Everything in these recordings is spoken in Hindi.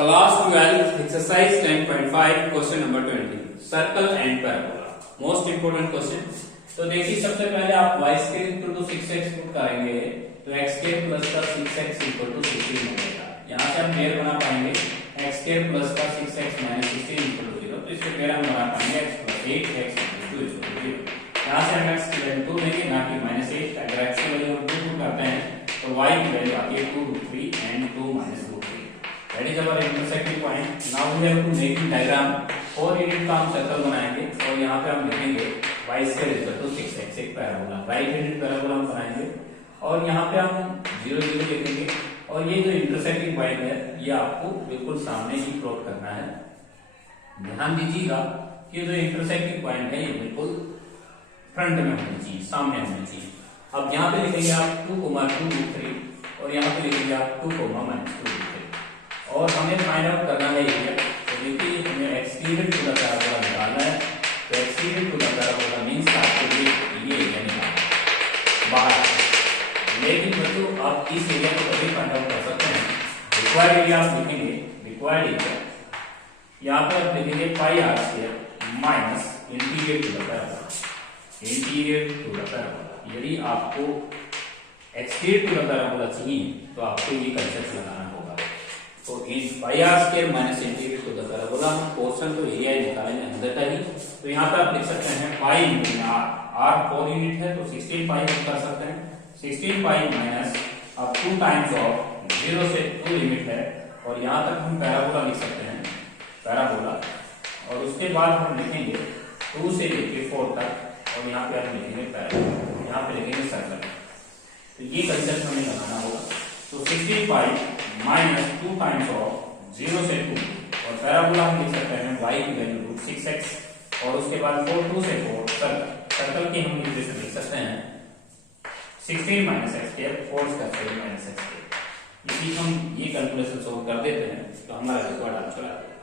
Class 12 exercise 10.5 question number 20 circle and parabola most important question. तो देखिए सबसे पहले आप y square equal to 6x put करेंगे तो x स्क्वायर प्लस का 6x इक्वल टू 16 मिलेगा। यहाँ से हम पेयर बना पाएंगे x स्क्वायर प्लस का 6x माइनस 16 इक्वल टू 0। तो इसके पेयर हम बना पाएंगे x plus 8x equal to 0। यहाँ से हम x की वैल्यू 2 लेंगे ना कि माइनस 8। अगर x की वैल्यू हम 2 करते हैं तो y की वैल्यू आती है 2√3 and 2 minus √3। That is our intersecting point. Now we have to make diagram. 4 unit का हम सर्कल बनाएंगे और यहाँ पे हम लिखेंगे y square equal to 6x एक पैराबोला राइट हैंडेड पैराबोला हम बनाएंगे और यहाँ पे हम 0 0 लिखेंगे और ये जो इंटरसेक्टिंग पॉइंट है ये आपको बिल्कुल सामने ही प्लॉट करना है। ध्यान दीजिएगा कि जो इंटरसेक्टिंग पॉइंट है ये बिल्कुल फ्रंट में होनी चाहिए, सामने होनी चाहिए। अब यहाँ पे लिखेंगे आप 2,2√3 और यहाँ पे लिखेंगे आप 2,-2√3 और हमें फाइंड आउट करना है एरिया। तो देखिए हमें एक्सटीरियर टू द पैराबोला निकालना है। तो exterior to the parabola means आपको ये एरिया निकालना बाहर। लेकिन बच्चों आप इस एरिया को कभी फाइंड आउट कर सकते हैं। रिक्वायर्ड एरिया आप लिखेंगे, रिक्वायर्ड एरिया यहाँ पर आप लिखेंगे πr² minus interior to the parabola, interior to the parabola. यदि आपको एक्सटीरियर टू द पैराबोला चाहिए तो आपको ये कंसेप्ट लगाना होगा। तो πr² minus interior to the parabola हम पोर्शन तो एरिया निकालेंगे अंदर का ही। तो यहाँ पे आप लिख सकते हैं पाई इंटू r 4 यूनिट है तो 16 पाई हम कर सकते हैं। 16 पाई माइनस अब 2 टाइम्स ऑफ 0 से 2 लिमिट है और यहाँ तक हम पैराबोला लिख सकते हैं पैराबोला। और उसके बाद हम लिखेंगे 2 से लेके 4 तक और यहाँ पे हम लिखेंगे पैराबोला, यहाँ पे लिखेंगे सर्कल। तो ये कंसेप्ट हमें लगाना होगा। तो 16 पाई माइनस 2 टाइम्स ऑफ 0 से 2 और पैराबोला हम लिख सकते हैं y की वैल्यू 6x और उसके बाद 2 से 4 सर्कल की हम इक्वेशन लिख सकते हैं 16 minus x² 4 square minus x²। इसी हम ये कैलकुलेशन सॉल्व कर देते हैं तो हमारा रिक्वायर्ड आंसर आ जाएगा।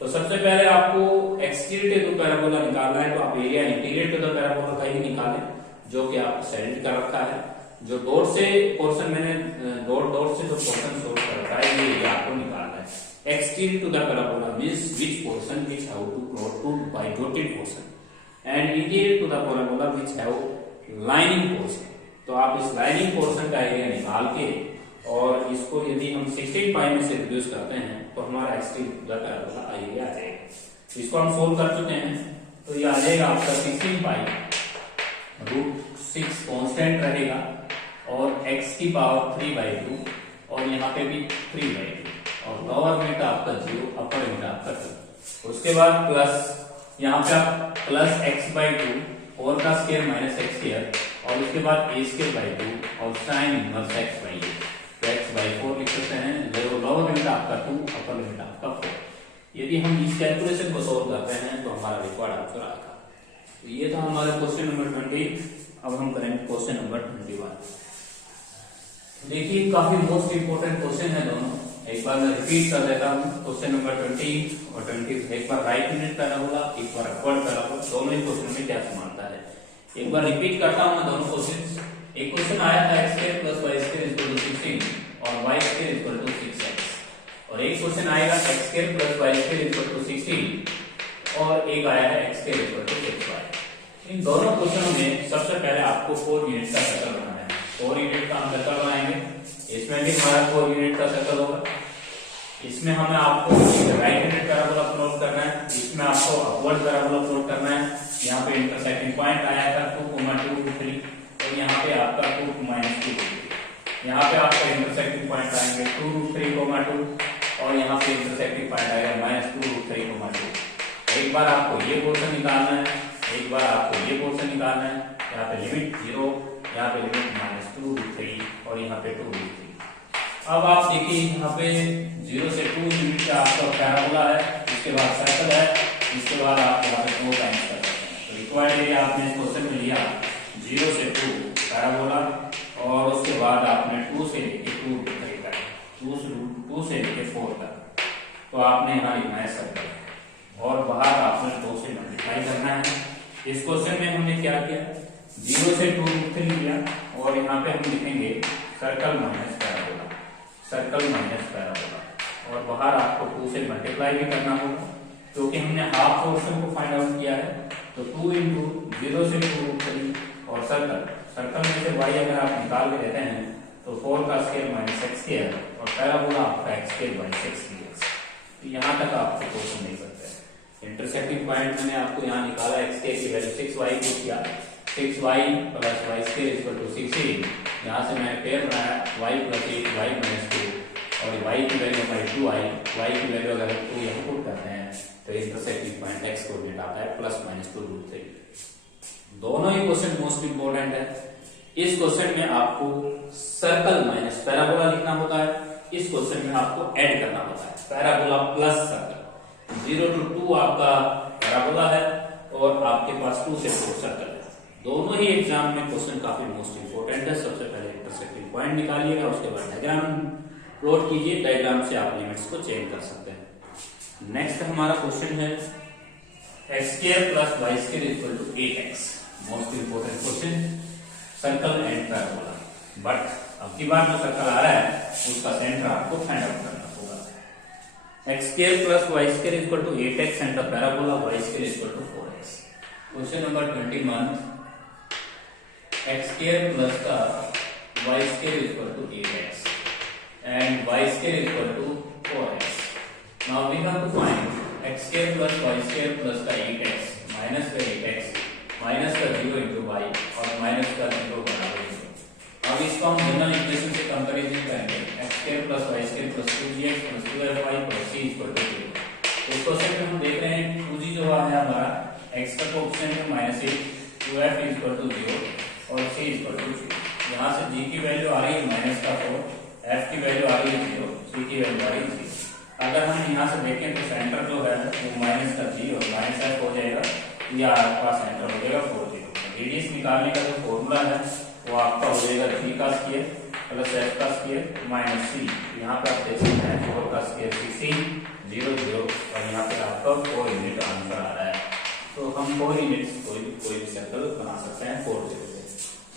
तो सबसे पहले आपको एक्सटीरियर टू पैराबोला निकालना है तो आप area interior to the parabola का ही निकालें जो कि आप सेलेक्ट कर रखा है। जो डॉट से पोर्शन मैंने डॉट से जो पोर्शन सोल्व कर रखा है ये आपको निकालना है। Exterior to the parabola means which portion which have to plot to by dotted portion and interior to the parabola which have lining portion. तो आप इस लाइनिंग पोर्शन का एरिया निकाल के और इसको यदि हम 16 पाई में से रिड्यूस करते हैं तो हमारा exterior to the parabola area आ जाएगा। इसको हम सोल्व कर चुके हैं तो ये आ जाएगा आपका 16 पाई √6 कांस्टेंट रहेगा और x की पावर 3/2 और यहाँ पे भी 3/2 और लोअर लिमिट आपका 0 अपर लिमिट आपका 2। उसके बाद प्लस यहाँ पे आप प्लस x/2 और का स्क्वायर माइनस x² और उसके बाद a²/2 और साइन इनवर्स x/a तो x/4 लिख सकते हैं। लोअर लिमिट आपका 2 अपर लिमिट आपका 4। यदि हम इस कैलकुलेशन को सोल्व करते हैं तो हमारा रिक्वायर्ड आंसर आएगा। तो ये था हमारा क्वेश्चन नंबर 20। अब हम करेंगे क्वेश्चन नंबर 21। देखिए काफी मोस्ट इंपोर्टेंट क्वेश्चन है दोनों। एक बार मैं रिपीट कर देता हूँ क्वेश्चन नंबर 20 और 21। एक बार राइट यूनिट पैराबोला एक बार अपवर्ड पैराबोला, दोनों ही क्वेश्चन में क्या समानता है एक बार रिपीट करता हूँ मैं दोनों क्वेश्चन। एक क्वेश्चन आया था x² plus y² equal to 16 और y² इक्वल टू 6x और एक क्वेश्चन आएगा x² plus y² equal to 16 और एक आया है x² इक्वल टू 6y। इन दोनों क्वेश्चनों में सबसे पहले आपको 4 यूनिट का सर्कल बनाना है। 4 यूनिट का हम सर्कल बनाएंगे। इसमें भी हमारा 4 यूनिट का सर्कल होगा। इसमें हमें आपको राइट हैंडेड पैराबोला प्लॉट करना है, इसमें आपको अपवर्ड पैराबोला प्लॉट करना है। यहाँ पे इंटरसेक्टिंग पॉइंट आया था 2,2√3 और यहाँ पे आपका 2,-2√3। यहाँ पे आपका इंटरसेक्टिंग पॉइंट आएंगे 2√3,2 और यहाँ पे इंटरसेक्टिंग पॉइंट आएगा -2√3,2। एक बार आपको ये पोर्शन निकालना है, एक बार आपको ये पोर्शन निकालना है। यहाँ पे लिमिट 0, यहाँ पे लिमिट -2√3 और यहाँ पे 2√3। अब आप देखिए यहाँ पे 0 से 2 लिमिट का आपका पैराबोला है, इसके बाद सर्कल है, इसके बाद आप यहाँ पे 4 टाइम्स कर सकते हैं। तो रिक्वायर्ड एरिया आपने इस क्वेश्चन में लिया 0 से 2 पैराबोला और उसके बाद आपने 2 से लेके 2√3 तक, 2 से लेके 4 तक। तो आपने यहाँ लिखना है सर्कल और बाहर आपने 2 से मल्टीप्लाई करना है। इस क्वेश्चन में हमने क्या किया 0 से 2√3 लिया और यहाँ पे हम लिखेंगे circle minus parabola, circle minus parabola और बाहर आपको 2 से मल्टीप्लाई भी करना होगा, क्योंकि हमने हाफ पोर्शन को फाइंड आउट किया है। तो 2 इंटू 0 से 2√3 और सर्कल में से y अगर आप निकाल के देते हैं तो 4 का स्क्वायर माइनस x स्क्वायर और पैराबोला आपका x स्क्वायर बाई 6 dx। तो यहाँ तक आप क्वेश्चन नहीं सकते हैं। इंटरसेक्टिंग पॉइंट मैंने आपको यहाँ निकाला, x स्क्वायर की वैल्यू 6y को किया, 6y plus y square equal to 16। यहाँ से मैंने पेयर बनाया y प्लस 8y माइनस 2 और y की वैल्यू हमारी 2i, y की वैल्यू अगर 2 यहाँ पुट करते हैं तो इंटरसेक्टिंग पॉइंट x कोऑर्डिनेट आता है प्लस माइनस 2√3। दोनों ही क्वेश्चन मोस्ट इंपोर्टेंट है। इस क्वेश्चन में आपको सर्कल माइनस पैराबोला लिखना होता है, इस क्वेश्चन में आपको ऐड करना होता है पैराबोला प्लस सर्कल। 0 to 2 आपका पैराबोला है और आपके पास 2 से 4 सर्कल है। दोनों ही एग्जाम में क्वेश्चन काफी मोस्ट इंपोर्टेंट है। सबसे पहले इंटरसेक्टिंग पॉइंट निकालिएगा, उसके बाद डायग्राम प्लॉट कीजिए, डायग्राम से आप लिमिट्स को चेंज कर सकते हैं। नेक्स्ट हमारा क्वेश्चन है x square plus y square equal to 8x। Most important question, circle and parabola. But अब की बार जो सर्कल आ रहा है उसका सेंटर आपको फाइंड आउट करना होगा। x square plus y square equal to 8x and the parabola y square equal to 4x। Question number 21, x square plus का y square equal to 8x and y square equal to 4x. Now we have to find x square plus y square plus का 8x minus का 8x minus का 0 into y और minus का 0 बराबर 0। अब इसको हम जनरल इक्वेशन से कंपैरिजन करेंगे, x square plus y square plus 2gx plus 2fy plus c equal to 0। इस क्वेश्चन में हम देख रहे हैं 2g जो है हमारा x का कोएफिशिएंट है -8, 2f equal to 0 और c equal to 0। यहाँ से g की वैल्यू आ रही है -4, f की वैल्यू आ रही है 0, c की वैल्यू आ रही है 0। अगर हम यहाँ से देखें तो सेंटर जो है वो माइनस का g और माइनस f हो जाएगा, या आपका सेंटर हो जाएगा 4 0। रेडियस निकालने का जो फॉर्मूला है वो आपका हो जाएगा g का स्क्वायर प्लस f का स्क्वायर माइनस c। यहाँ पे आप देख सकते हैं 4 का स्क्वायर 16 0 0 और यहाँ पे आपका 4 यूनिट आंसर आ रहा है। तो हम 4 यूनिट्स कोई भी सर्कल बना सकते हैं 4 0 से।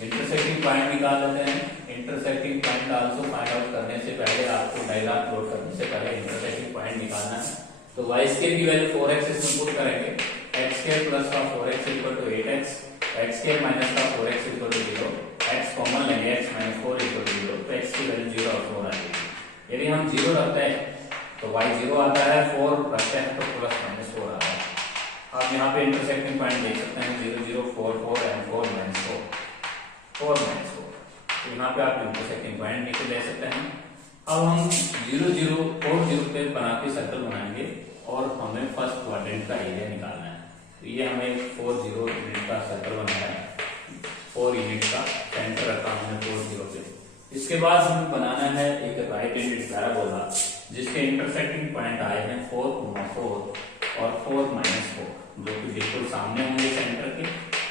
इंटरसेक्टिंग पॉइंट निकाल लेते हैं। Intersecting point also find out करने से पहले आपको डायग्राम प्लॉट करने से पहले इंटरसेक्टिंग पॉइंट निकालना है। तो y स्क्वायर की वैल्यू 4x इसमें पुट करेंगे, x स्क्वायर प्लस का 4x equal to 8x, x square minus का 4x equal to 0, x common लेंगे, x माइनस 4 इक्वल टू 0, तो x की वैल्यू 0 और 4 आ जाएगी। यदि हम 0 रखते हैं तो y 0 आता है, 4 रखते हैं तो प्लस माइनस 4 आता है। आप यहाँ पे इंटरसेक्टिंग पॉइंट देख सकते हैं 0 0 4 4 एंड 4 माइनस 4 माइनस 4। तो यहाँ पे आप इंटरसेक्टिंग पॉइंट नीचे ले सकते हैं। अब हम 0 0 4 0 पे बना के सर्कल बनाएंगे और हमें फर्स्ट क्वाड्रेंट का एरिया निकालना है। तो ये हमें 4 0 यूनिट का सर्कल बनाया है, 4 यूनिट का सेंटर रखा हमने 4 0 पे। इसके बाद हमें बनाना है एक राइट हैंडेड पैराबोला जिसके इंटरसेक्टिंग पॉइंट आए हैं 4 4 और 4 -4, जो कि बिल्कुल सामने होंगे सेंटर के,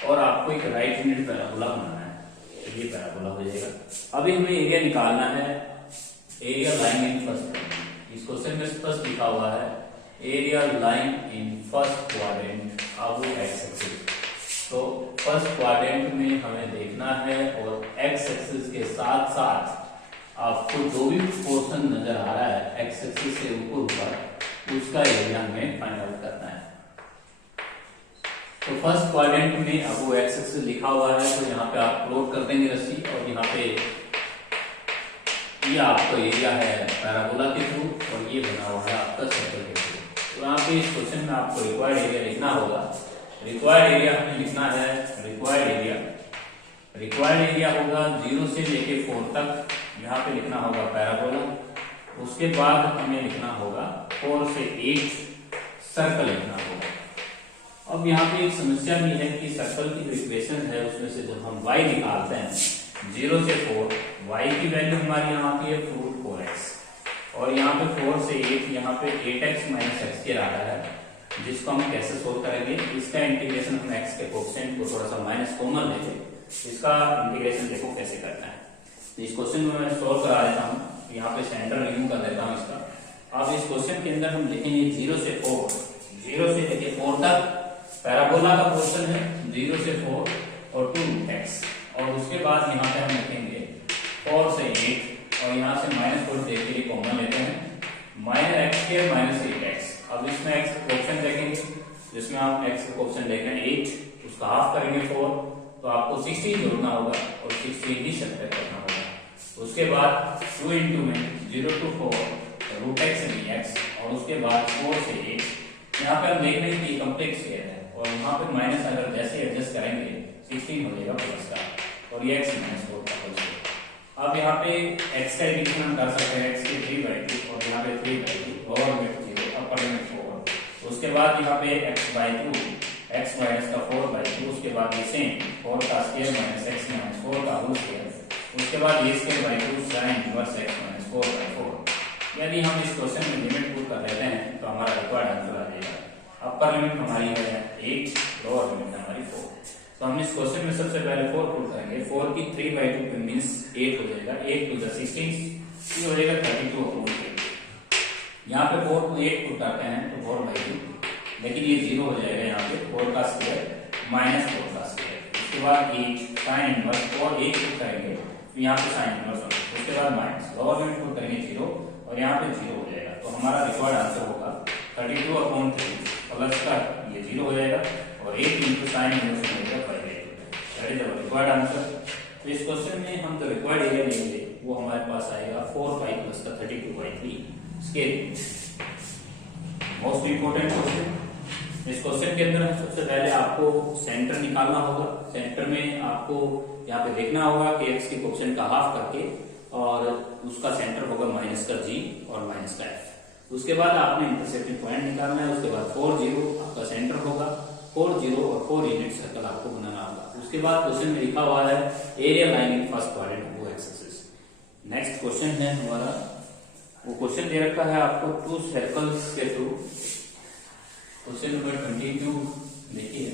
और आपको एक राइट हैंडेड पैराबोला बनाना है। तो ये पैराबोला हो जाएगा। अभी हमें एरिया निकालना है, एरिया लाइन इन फर्स्ट। इस क्वेश्चन में स्पष्ट लिखा हुआ है area line in first quadrant अब एक्स एक्सिस। तो फर्स्ट क्वाड्रेंट में हमें देखना है और एक्स एक्सिस के साथ साथ आपको जो भी पोर्शन नजर आ रहा है एक्स एक्सिस से ऊपर उसका एरिया हमें फाइंड आउट करना है। तो फर्स्ट क्वाड्रेंट में अब वो एक्स एक्सिस लिखा हुआ है, तो यहाँ पे आप प्लॉट कर देंगे रस्सी, और यहाँ पे ये आपका एरिया है पैराबोला के थ्रू और ये बना हुआ है आपका सर्कल के थ्रू। तो यहाँ पे इस क्वेश्चन में आपको रिक्वायर्ड एरिया लिखना होगा। रिक्वायर्ड एरिया हमें लिखना है, रिक्वायर्ड एरिया होगा 0 से लेके 4 तक। यहाँ पे लिखना होगा पैराबोला, उसके बाद हमें लिखना होगा 4 से 8 सर्कल लिखना होगा। अब यहाँ पे एक समस्या भी है कि सर्कल की जो इक्वेशन है उसमें से जब हम y निकालते हैं 0 से 4, y की वैल्यू हमारी यहाँ पे है √4x और यहाँ पे 4 से 8, यहाँ पे 8x माइनस x के आता है, जिसको हम कैसे सोल्व करेंगे। इसका इंटीग्रेशन हम x के कोएफिशिएंट को थोड़ा सा माइनस कॉमन लेते, इसका इंटीग्रेशन देखो कैसे करना है। इस क्वेश्चन में मैं सोल्व करा देता हूँ, यहाँ पे सेंटर रिमूव कर देता हूँ इसका। अब इस क्वेश्चन के अंदर हम लिखेंगे 0 से लेके 4 तक पैराबोला का पोर्शन है 0 से 4 और 2x, और उसके बाद यहाँ पे हम लिखेंगे 4 से 8 और यहाँ से -4 देख के कॉमन लेते हैं, x² माइनस 8x। अब इसमें x का ऑप्शन देखेंगे, जिसमें आप x का ऑप्शन देखें 8, उसका हाफ करेंगे 4, तो आपको 16 जोड़ना होगा और 16 ही सब्ट्रैक्ट करना होगा। उसके बाद 2 इंटू में 0 to 4 रूट एक्स dx, और उसके बाद 4 से 8। यहाँ पे हम देख रहे हैं कि कॉम्प्लेक्स स्क्वायर है, और यहाँ पे माइनस अगर जैसे एडजस्ट करेंगे 16 हो जाएगा प्लस का, और ये x माइनस 4 का होल स्क्वायर। अब यहाँ पे x का एडिशन हम कर सकते हैं, x की 3/2 और यहाँ पे 3/2, लोअर लिमिट 0 अपर लिमिट 4। उसके बाद यहाँ पे x/2 x माइनस का 4/2, उसके बाद ये सेम 4 का स्क्वायर माइनस x माइनस 4 का होल स्क्वायर, उसके बाद ये स्क्वायर/2 sin इनवर्स x माइनस 4/4। यदि हम इस क्वेश्चन में लिमिट पुट कर देते हैं तो हमारा रिक्वायर्ड आंसर आ जाएगा। अपर लिमिट हमारी है 8, लोअर लिमिट हमारी 4। तो हम इस क्वेश्चन में सबसे पहले 4 पुट करेंगे। 4 की 3/2 पे मींस 8 हो जाएगा, 8 to the 16 ये हो जाएगा 32/8। यहाँ पे 4 को 8 पुट करते हैं तो 4/2, लेकिन ये 0 हो जाएगा यहाँ पे 4 का स्क्वायर माइनस 4 का स्क्वायर। उसके बाद 8 sin इनवर्स 4 8 पुट करेंगे तो यहाँ पे sin इनवर्स होगा, उसके बाद माइनस लोअर लिमिट पुट करेंगे 0 और यहाँ पे 0 हो जाएगा। तो हमारा रिक्वायर्ड आंसर होगा 32/3 प्लस का ये 0 हो जाएगा और 8 इंटू साइन इनवर्स हो जाएगा 5/8। That is our required answer. तो इस क्वेश्चन में हम जो रिक्वायर्ड एरिया लेंगे वो हमारे पास आएगा 4/5 प्लस का 32/3 स्केल। Most important question. इस क्वेश्चन के अंदर सबसे पहले आपको सेंटर निकालना होगा। सेंटर में आपको यहाँ पे देखना होगा कि x के क्वेश्चन का हाफ करके, और उसका सेंटर होगा माइनस का g और माइनस का f। उसके बाद आपने इंटरसेक्टिंग पॉइंट निकालना है। उसके बाद 4 0 आपका सेंटर होगा, 4 0 और 4 यूनिट सर्कल आपको बनाना होगा। उसके बाद क्वेश्चन में लिखा हुआ है area line in first quadrant of वो एक्सिस। नेक्स्ट क्वेश्चन है हमारा, वो क्वेश्चन दे रखा है आपको 2 सर्कल्स के थ्रू। क्वेश्चन नंबर 22 देखिए।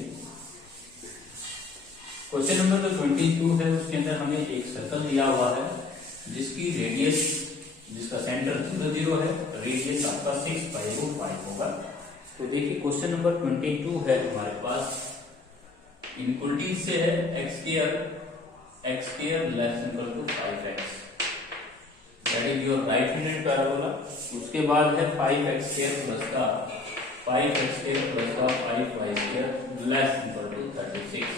क्वेश्चन नंबर जो 22 है उसके अंदर हमें एक सर्कल दिया हुआ है जिसकी रेडियस, जिसका सेंटर 0 0 है, रेडियस आपका 6/√5 होगा। तो देखिए क्वेश्चन नंबर 22 है हमारे पास, इनक्वलिटी से है x² less equal to 5x, that is your right handed parabola. उसके बाद है 5x² प्लस का 5x² प्लस का 5y² लेस इक्वल टू 36।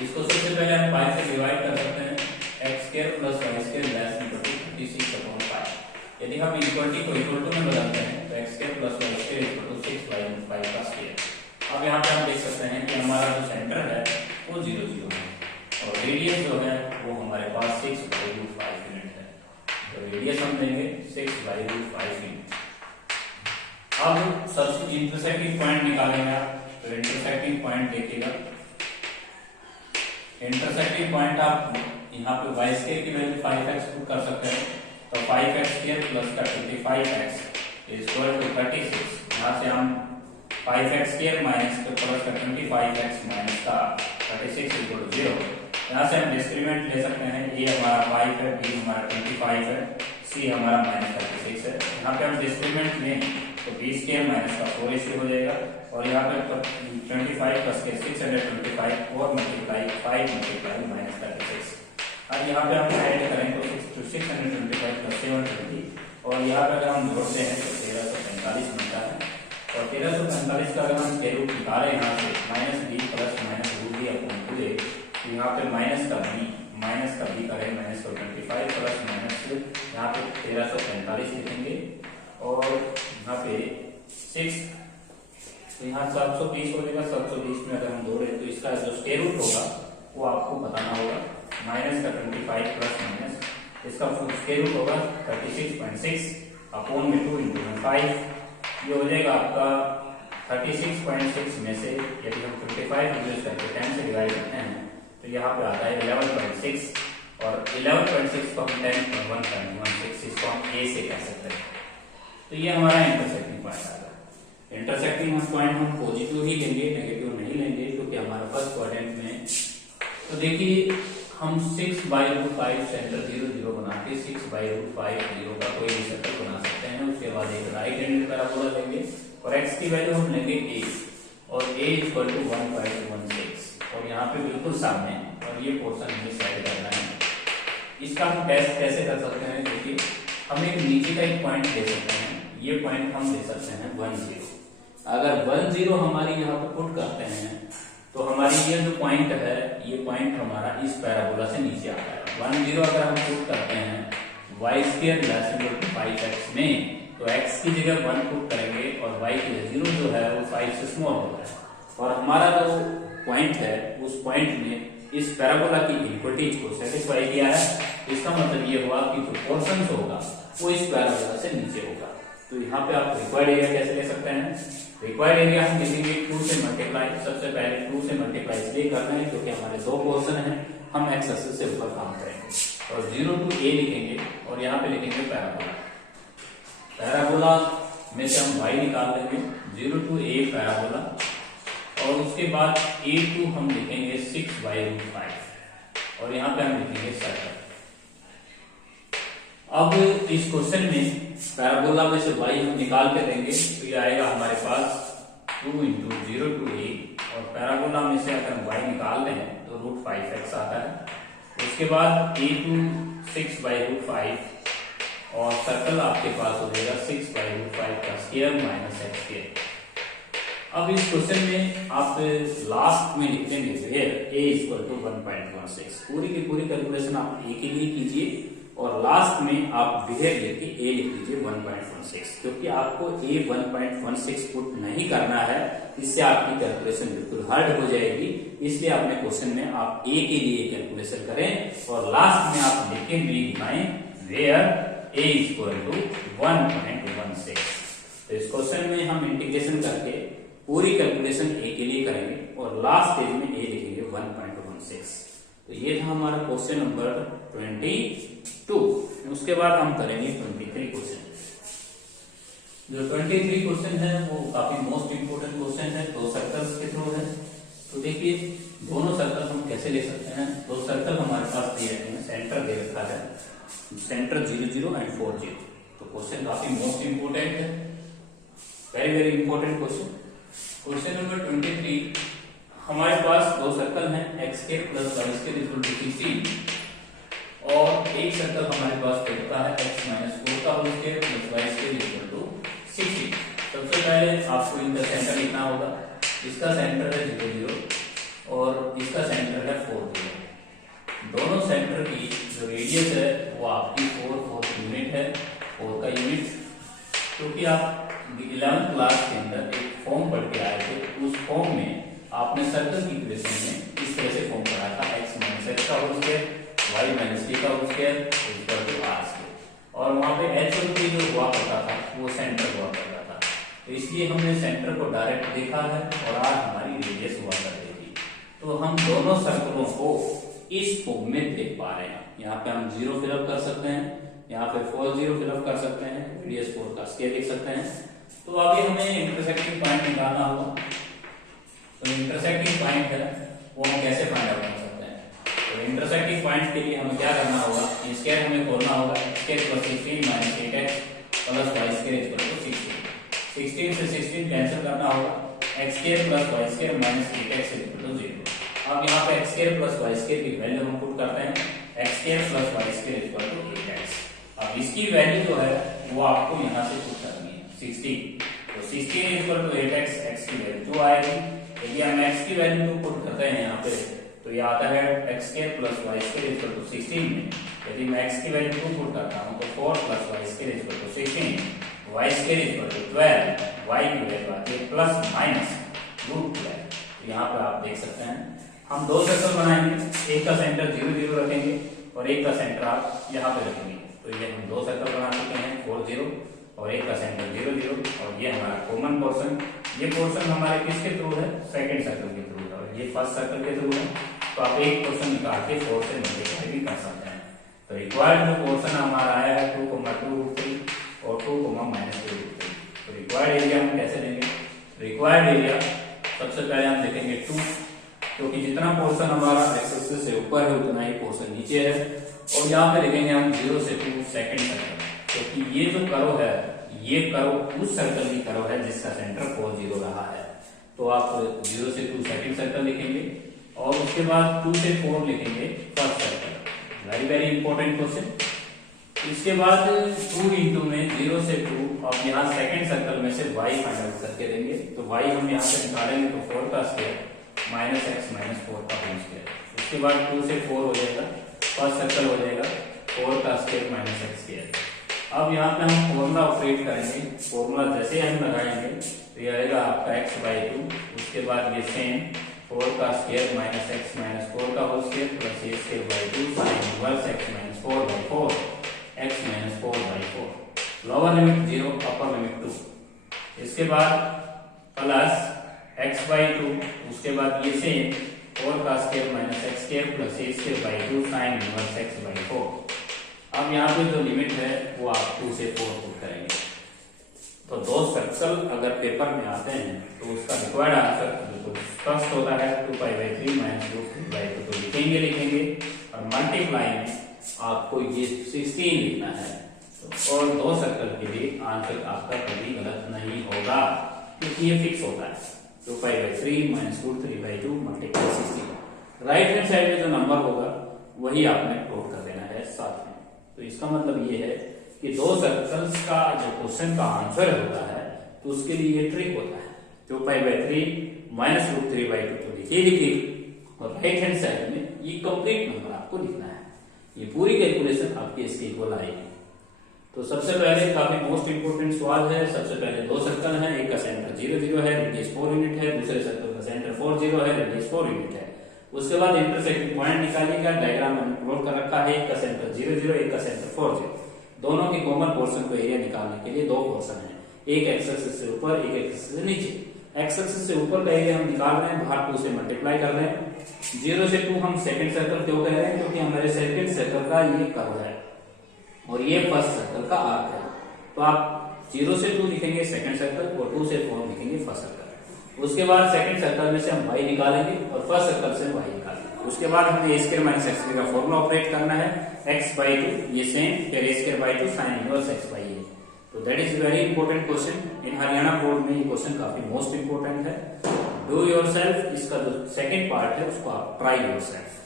इसको सबसे पहले हम 5 से डिवाइड कर सकते हैं, x² plus y² less equal to 36/5। यदि हम इक्वलिटी को इक्वल टू में बदलते हैं तो x² plus y² equal to 6/5 का स्क्वायर। अब यहाँ पे हम देख सकते हैं कि हमारा जो सेंटर है वो 0 0 है और रेडियस जो है वो हमारे पास 6/5 यूनिट है। तो रेडियस हम देंगे 6/5 यूनिट। अब सबसे इंटरसेक्टिंग पॉइंट निकालेंगे आप, तो इंटरसेक्टिंग पॉइंट देखिएगा। इंटरसेक्टिंग पॉइंट आप यहाँ पे y² की वैल्यू 5x पुट कर सकते हैं, तो 5x² प्लस का 25x इज इक्वल टू 36। यहाँ से हम 5x² माइनस का प्लस का 25x माइनस का 36 इक्वल टू 0। यहाँ से हम डिस्क्रीमेंट ले सकते हैं, ये हमारा 5 है, b हमारा 25 है, c हमारा माइनस 36 है। यहाँ पे हम डिस्क्रीमेंट लें तो b² माइनस का 4 इसी हो जाएगा, और यहाँ पे 25 प्लस के 625 और मल्टीप्लाई 5 मल्टीप्लाई माइनस 36। अब यहाँ पे हम ऐड करें तो 625 प्लस 720, और यहाँ पे अगर हम जोड़ते हैं तो 1345 मिलता है। और 1345 का अगर हम स्क्वायर रूट निकालें यहाँ से minus b plus minus root b upon 2a, तो यहाँ पे माइनस का b करें माइनस का 25 प्लस माइनस यहाँ पे 1345 लिखेंगे, और यहाँ पे 6 तो यहाँ 720 हो जाएगा। 720 में अगर हम जोड़े तो इसका जो स्क्वायर रूट होगा वो आपको बताना होगा, माइनस का 25 प्लस माइनस इसका स्क्वायर रूट होगा 36.6 अपॉन में 2 इंटू 5, ये हो जाएगा आपका 36.6 में से यदि हम 55 रिड्यूस करके 10 से डिवाइड करते हैं तो यहाँ पे आता है 11.6, और 11.6 को हम 10.1.16 इसको हम a से कह सकते हैं। तो ये हमारा इंटरसेक्टिंग पॉइंट आ गया। इंटरसेक्टिंग पॉइंट हम पॉजिटिव ही लेंगे, नेगेटिव नहीं लेंगे, क्योंकि हमारे फर्स्ट क्वाड्रेंट में तो देखिए हम 6/√5 सेंटर 0 0 बना के 6/√5 0 का कोई भी सर्कल बना सकते हैं। उसके बाद एक राइट हैंडेड पैराबोला लेंगे और x की वैल्यू हम लेंगे a, और a इक्वल टू 1/16, और यहाँ पे बिल्कुल सामने, और ये पोर्शन हमें साइड करना है। इसका हम टेस्ट कैसे कर सकते हैं, क्योंकि हम एक नीचे का एक पॉइंट ले सकते हैं, ये पॉइंट हम ले सकते हैं 1 0। अगर 1 0 हमारी यहाँ पे पुट करते हैं तो हमारी ये जो पॉइंट है, ये पॉइंट हमारा इस पैराबोला से नीचे आता है। 1 0 अगर हम पुट करते हैं y square less equal to 5x में, तो x की जगह 1 पुट करेंगे और y की जगह 0 जो है वो 5 से स्मॉल होगा। और हमारा जो पॉइंट है उस पॉइंट में इस पैराबोला की इक्विटीज को सेटिस्फाई किया है। इसका मतलब ये हुआ कि जो पोर्शन होगा वो इस पैराबोला से नीचे होगा। तो यहाँ पे आप रिक्वायर्ड एरिया कैसे ले सकते हैं? रिक्वायर्ड एरिया हम लिखेंगे 2 से मल्टीप्लाई। सबसे पहले 2 से मल्टीप्लाई इसलिए करना है क्योंकि हमारे दो पोर्शन हैं, हम एक्स एक्सिस से ऊपर काम करेंगे। और 0 to a लिखेंगे और यहाँ पे लिखेंगे पैराबोला। पैराबोला में से हम y निकाल लेंगे, 0 to a पैराबोला। और उसके बाद a to हम लिखेंगे 6/√5 और यहाँ पे हम लिखेंगे सर्कल। अब इस क्वेश्चन में पैराबोला में से y हम निकाल के देंगे तो ये आएगा हमारे पास 2 × 0 to a। और पैराबोला में से अगर हम y निकाल दें तो √5x आता है। उसके बाद a to 6/√5 और सर्कल आपके पास हो जाएगा 6/√5 का स्क्वायर माइनस x स्क्वायर। अब इस क्वेश्चन में आप लास्ट में लिखेंगे a इक्वल टू 1.16। पूरी की पूरी कैलकुलेशन आप a के लिए कीजिए और लास्ट में आप बिहेव लेके a लिख लीजिए 1.16, क्योंकि आपको a 1.16 पुट नहीं करना है, इससे आपकी कैलकुलेशन बिल्कुल हार्ड हो जाएगी। इसलिए अपने क्वेश्चन में आप a के लिए कैलकुलेशन करें और लास्ट में आप लिखें भी दिखाएं वेयर a इक्वल टू 1.16। तो इस क्वेश्चन में हम इंटीग्रेशन करके पूरी कैलकुलेशन a के लिए करेंगे और लास्ट स्टेज में a लिखेंगे 1.16। तो ये था हमारा क्वेश्चन नंबर 22। उसके बाद हम करेंगे 23 क्वेश्चन। जो 23 क्वेश्चन है वो काफी मोस्ट इंपोर्टेंट क्वेश्चन है, दो सर्कल्स के थ्रू है। तो देखिए दोनों सर्कल हम कैसे ले सकते हैं। दो सर्कल हमारे पास दिए हैं, सेंटर दे रखा है, सेंटर 0 0 एंड 4 0। तो क्वेश्चन काफी मोस्ट इंपोर्टेंट है, very very important question. Question number 23, हमारे पास दो सर्कल हैं x square plus y square equal to 16 और एक सर्कल हमारे पास होता है x माइनस 4 का whole square plus y square equal to 16। सबसे पहले आपको इनका सेंटर लिखना होगा। इसका सेंटर है 0 0 और इसका सेंटर है 4 0। दोनों सेंटर की जो रेडियस है वो आपकी 4 यूनिट है, 4 का यूनिट। क्योंकि आप 11th क्लास के अंदर एक फॉर्म पढ़ के आए थे, उस फॉर्म में आपने सर्कल की इक्वेशन में इस तरह से फॉर्म पढ़ा था x माइनस x का whole square y minus t का whole square equal to r square. और वहां पे h और t जो हुआ करता था वो सेंटर हुआ करता था। तो इसलिए हमने सेंटर को डायरेक्ट देखा है और r हमारी रेडियस हुआ करती थी। तो हम दोनों सर्कलों को इस फॉर्म में देख पा रहे हैं। यहाँ पे हम 0 फिलअप कर सकते हैं, यहाँ पे 4 0 फिलअप कर सकते हैं, रेडियस 4 का स्क्वायर लिख सकते हैं। तो अभी हमें इंटरसेक्टिंग पॉइंट निकालना होगा। तो इंटरसेक्टिंग पॉइंट है वो हम कैसे फाइंड आउट कर सकते हैं। तो इंटरसेक्टिंग पॉइंट के लिए हमें क्या करना होगा, स्क्वायर हमें खोलना होगा, square plus 16 minus 8x plus y square equal to 16। 16 से 16 कैंसिल करना होगा, x square plus y square minus 8x equal to 0। अब यहाँ पे x square plus y square की वैल्यू हम पुट करते हैं, x square plus y square equal to 8x। अब इसकी वैल्यू जो है वो आपको यहाँ से पुट करनी है 16। तो 16 इक्वल टू 8x, x की वैल्यू 2 आएगी। यदि हम x की वैल्यू को पुट करते हैं यहाँ पे तो ये आता है x square plus y square equal to 16 में। यदि मैं x की वैल्यू को पुट करता हूँ तो 4 plus y square equal to 16, y square equal to 12, y की वैल्यू आती है प्लस माइनस √12। तो यहाँ पे आप देख सकते हैं हम दो सर्कल बनाएंगे, एक का सेंटर 0 0 रखेंगे और एक का सेंटर आप यहाँ पे रखेंगे। तो ये हम दो सर्कल बना चुके हैं 4 0 और एक का सेंटर 0 0 और ये हमारा कॉमन पोर्शन। ये पोर्शन हमारे किसके थ्रू है, सेकंड सर्कल के थ्रू है और ये फर्स्ट सर्कल के थ्रू है। तो आप एक पोर्शन निकाल के 4 से मल्टीप्लाई भी कर सकते हैं। तो रिक्वायर्ड जो पोर्शन हमारा आया है 2,2√3 और 2,-2√3। तो रिक्वायर्ड एरिया हम कैसे लेंगे, रिक्वायर्ड एरिया सबसे पहले हम देखेंगे 2, क्योंकि जितना पोर्शन हमारा एक्स एक्सिस से ऊपर है उतना ही पोर्शन नीचे है। और यहाँ पे देखेंगे हम 0 से 2 सेकंड सर्कल, क्योंकि ये जो करो है ये करो उस सर्कल की करो है जिसका सेंटर 4 0 रहा है। तो आप 0 से 2 सेकंड सर्कल लिखेंगे और उसके बाद 2 से 4 लिखेंगे first circle. Very very important question. इसके बाद 2 इंटू में 0 से 2, अब यहाँ सेकंड सर्कल में से y फाइंड करके देंगे। तो y हम यहाँ से निकालेंगे तो 4 का स्क्वायर माइनस एक्स माइनस 4 का होल स्क्वायर। उसके बाद 2 से 4 हो जाएगा, फर्स्ट सर्कल हो जाएगा 4 का स्क्वायर माइनस एक्स स्क्वायर। अब यहाँ पे हम फॉर्मूला ऑपरेट करेंगे। फॉर्मूला जैसे हम लगाएंगे तो ये आएगा आपका x/2, उसके बाद ये सेम 4 का स्क्वायर माइनस एक्स माइनस 4 का होल स्क्वायर प्लस ये square by 2 sine inverse x minus 4/4 x minus 4/4, lower limit 0 upper limit 2। इसके बाद प्लस x/2, उसके बाद ये सेम 4 का square minus X square plus ये square by 2 sine inverse x/4। अब यहाँ पे जो लिमिट है वो आप 2 से 4 पुट करेंगे। तो दो सर्कल अगर पेपर में आते हैं तो उसका रिक्वायर्ड आंसर बिल्कुल स्पष्ट होता है 2π/3 माइनस √3/2। तो लिखेंगे और मल्टीप्लाई में आपको ये 16 लिखना है। तो और दो सर्कल के लिए आंसर आपका कभी गलत नहीं होगा क्योंकि ये फिक्स होता है 2π/3 minus √3/2 multiply 16। Right hand side में जो नंबर होगा वही आपने प्लॉट कर देना है साथ में। तो इसका मतलब ये है कि दो सर्कल्स का जो क्वेश्चन का आंसर होता है तो उसके लिए ये ट्रिक होता है 2π/3 माइनस √3/2 तो लिखिए और राइट हैंड साइड में ये कंप्लीट नंबर आपको लिखना है। ये पूरी कैलकुलेशन आपके इसके इक्वल आएगी। तो सबसे पहले काफी मोस्ट इंपोर्टेंट सवाल है। सबसे पहले दो सर्कल है, एक का सेंटर 0 0 है, रेडियस 4 यूनिट है, दूसरे सर्कल का सेंटर 4 0 है, रेडियस 4 यूनिट है। उसके बाद इंटरसेक्टिंग पॉइंट निकालिएगा, डायग्राम में प्लॉट कर रखा है, एक का सेंटर 0 0, एक का सेंटर 4 0। दोनों के कॉमन पोर्शन को एरिया निकालने के लिए दो पोर्शन है, एक एक्स एक्सिस से ऊपर एक एक्सिस से नीचे। एक्स एक्सिस से ऊपर का एरिया हम निकाल रहे हैं, बाहर 2 से मल्टीप्लाई कर रहे हैं। 0 से 2 हम सेकंड सर्कल क्यों कह रहे हैं, क्योंकि हमारे सेकंड सर्कल का ये कर्व है और ये फर्स्ट सर्कल का आर्क है। तो आप 0 से 2 लिखेंगे सेकंड सर्कल और 2 से 4 लिखेंगे फर्स्ट सर्कल। उसके बाद सेकंड सर्कल में से हम y निकालेंगे और फर्स्ट सर्कल से y निकालेंगे। उसके बाद हमें a² माइनस x का फॉर्मूला ऑपरेट करना है, x/2 ये सेम, फिर a² साइन इनवर्स x/a। तो that is very important question in Haryana board में। ये क्वेश्चन काफी मोस्ट इंपॉर्टेंट है। डू योरसेल्फ, इसका जो सेकंड पार्ट है उसको आप ट्राई योरसेल्फ।